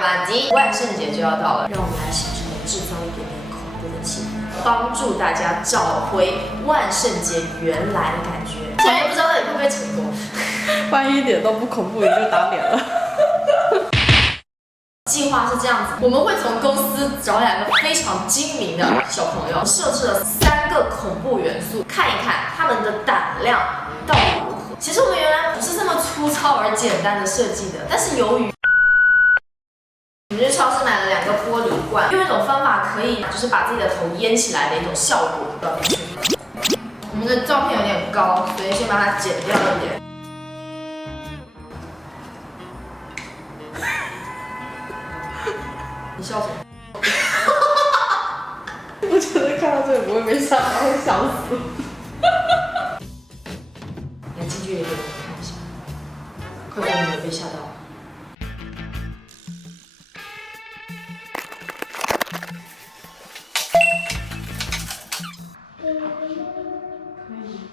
吧唧，万圣节就要到了，让我们来小小的制造一点点恐怖的气氛，帮助大家找回万圣节原来的感觉。现在不知道到底会不会成功，万一一点都不恐怖，你就打脸了。计划是这样子，我们会从公司找2个非常精明的小朋友，设置了3个恐怖元素，看一看他们的胆量到底如何。其实我们原来不是这么粗糙而简单的设计的，但是由于我们去超市买了2个玻璃罐，用一种方法可以就是把自己的头淹起来的一种效果。我们的照片有点高，所以先把它剪掉一点。你笑什么？我觉得看到这个不会被吓到，会笑死。来近距离给我们看一下，快说你有被吓到。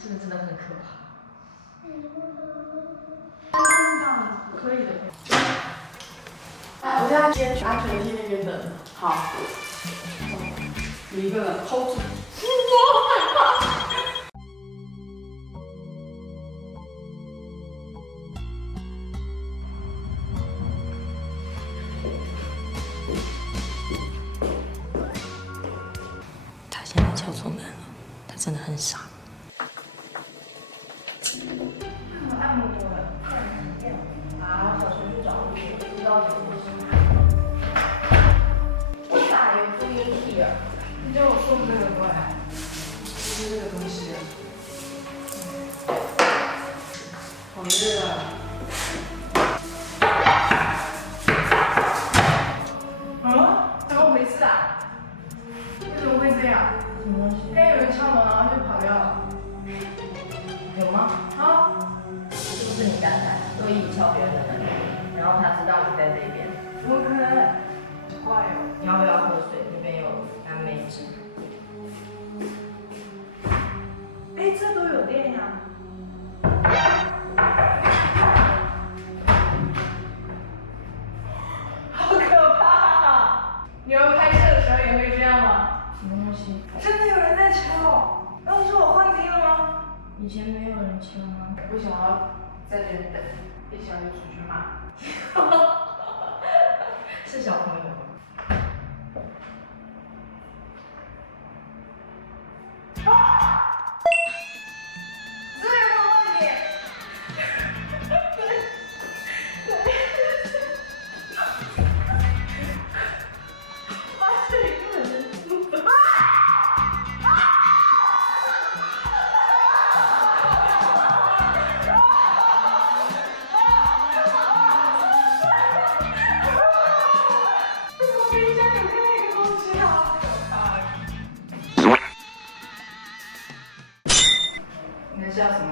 这个真的很可怕。可以的。我现在先去安全梯那边等。好。有一个人 hold 住。我害怕。他现在敲错门了，他真的很傻。按摩过了，好，小陈去找护士，不知道怎么回事。大有注意力啊！你叫我送这个过来，就是这个东西。好热啊！怎么回事啊？为什么会这样？什么东西？刚有人敲门，然后就跑掉了。有吗？啊？是不是你刚才恶意敲别人的门，然后他知道你在这边？怎么可能？怪哦。你要不要喝水？那边有蓝莓汁。哎，这都有电呀。好可怕啊！你们拍摄的时候也会这样吗？什么东西？真的有人在敲？那是我幻听了吗？以前没有人敲吗？不想要在这里等，一敲就出去骂。是小朋友吗？这有没有问题？妈，这里根本是叫什么？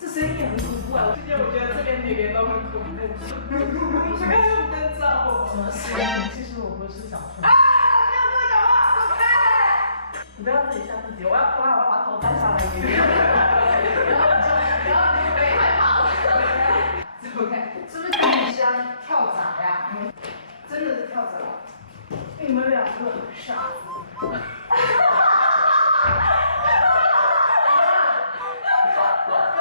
这声音也很恐怖啊！而且我觉得这边女人都很恐怖。我刚用灯照我。什么声音？其实我不是想说。啊！不要跟我讲话，走开！你不要自己吓自己，我要把头摘下来给你。然后你就可以害怕了。走开！是不是很像跳闸呀？真的是跳闸。你们2个傻子。干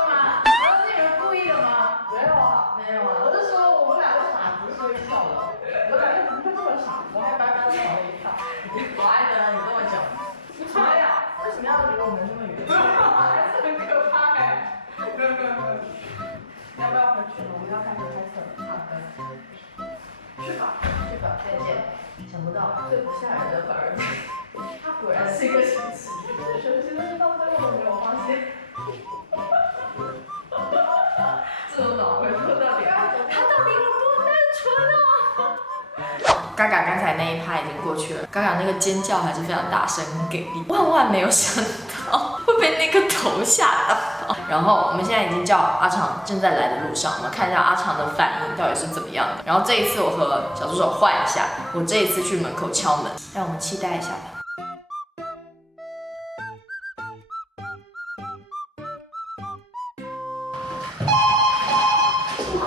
嘛？是你们故意的吗？没有啊，没有啊。我是说我们2个傻子，所以笑了。我2个不是这么傻，我还刚刚笑了一跳。我爱的，你跟我讲。妈呀！为什么要离我们这么远？还是很可怕哎。要不要回去了？我们要开始拍摄了。好的。去吧，去吧，再见。想不到最不吓人的反而他果然是一个神奇。是神奇，但是到最后都没有发现。这种脑回路到底他到底有多单纯啊？嘎嘎刚才那一趴已经过去了，嘎嘎那个尖叫还是非常大声，很给力，万万没有想到会被那个头吓到。然后我们现在已经叫阿长正在来的路上，我们看一下阿长的反应到底是怎么样的。然后这一次我和小助手换一下，我这一次去门口敲门，让我们期待一下吧。这么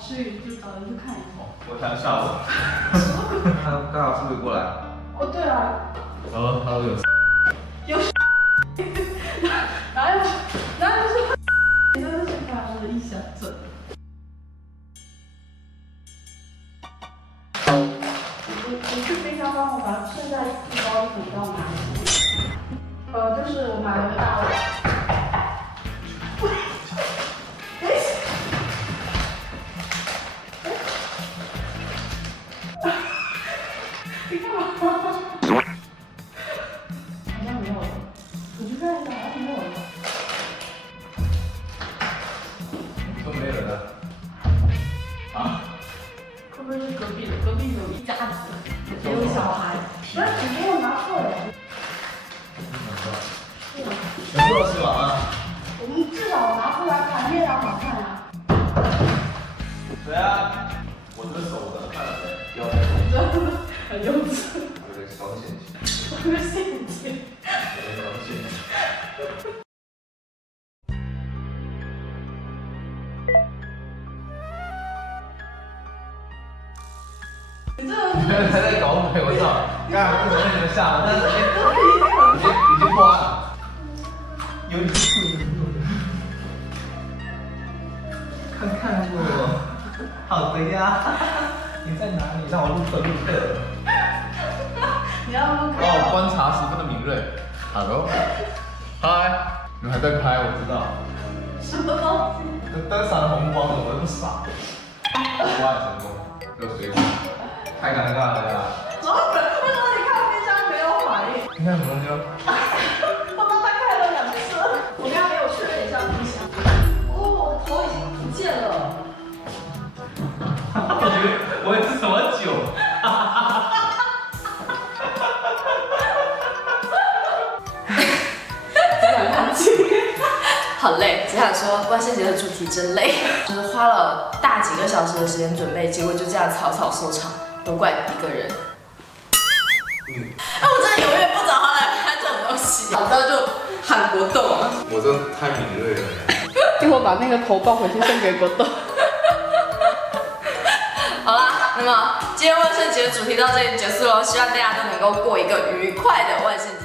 去就找人去看一下。我想吓我。他刚好是不是过来？哦，对啊，然后他说有。哪有？你真的是把我的臆想症。我去冰箱帮我把剩下一包的饮料拿去。就是我买了个大碗。你干嘛？好像没有了，我去看一下，好像没有了。都没人了。啊？会不会是隔壁的？隔壁有一家子，也有小孩。不是，你给我拿错了。全部都吃完了。我们至少拿出来盘面上好看啊。对啊，我这是熟的，看了没？有。真的很幼稚。有个小陷阱。有个陷阱。有个小陷阱。你这个还在搞鬼，我操！刚才不是你们吓我，但是已经挂了。有点看看我，好的呀。你在哪里？让我录课。你要不哦，观察十分的敏锐。Hello， 嗨，你们还在拍，我知道。什么东西？这灯闪红光的，我都不傻。我很成功，有水果，太尴尬了呀。什么？为什么你看冰箱没有反应？你看什么就？我帮他开了2次。我刚刚没有确认一下冰箱。哦，我的头已经不见了。我觉得我也是什么酒？好累，只想说万圣节的主题真累，就是花了大几个小时的时间准备，结果就这样草草收场，都怪你一个人。我真的永远不找他来拍这种东西，早知道就喊国栋啊！我真的太敏锐了。结果把那个头抱回去送给国栋。好啦，那么今天万圣节的主题到这里结束了，希望大家都能够过一个愉快的万圣节。